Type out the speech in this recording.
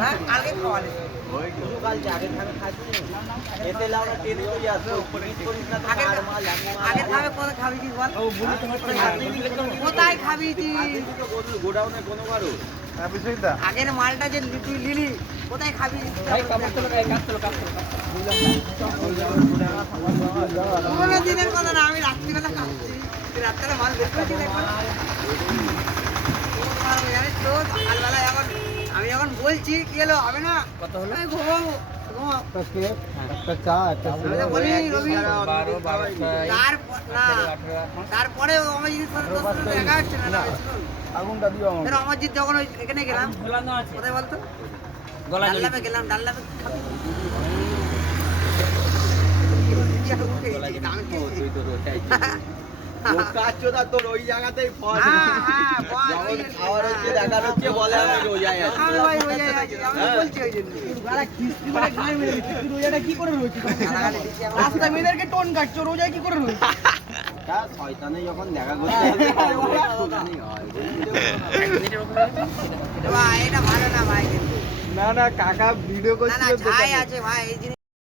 হ্যাঁ আগে খাওয়ালে আগে খাবে কোথায় খাবি কি বল কোথায় খাবি তুই গোডাউনে কোনো কারো আগের মালটা যে তুই লিলি কোথায় খাবি পুরোনো দিনের কথা না আমি রাত্রিবেলা খাচ্ছি তুই রাত্রে মাল বের করেছিস এখন জানিস তো সকালবেলা এখন আমি যখন বলছি কি হলো হবে না কত হলো ঘুমাবো বলি রবি তারপরে অমরজিৎ দেখা হচ্ছে না অমরজিৎ যখন ওই এখানে গেলাম কোথায় বলতো ডাল্লামে গেলাম ডাল্লামে তোর ওই জায়গাতেই খাওয়ার হচ্ছে দেখার হচ্ছে বলে আমি রোজায় আছি রোজাটা কি করে রয়েছে রাস্তা মেয়েদেরকে টোন কাটছো রোজায় কি করে রয়েছে শয়তানে যখন দেখা করতে এটা ভালো না ভাই না কাকা ভিডিও না না ছাই আছে ভাই এই জিনিস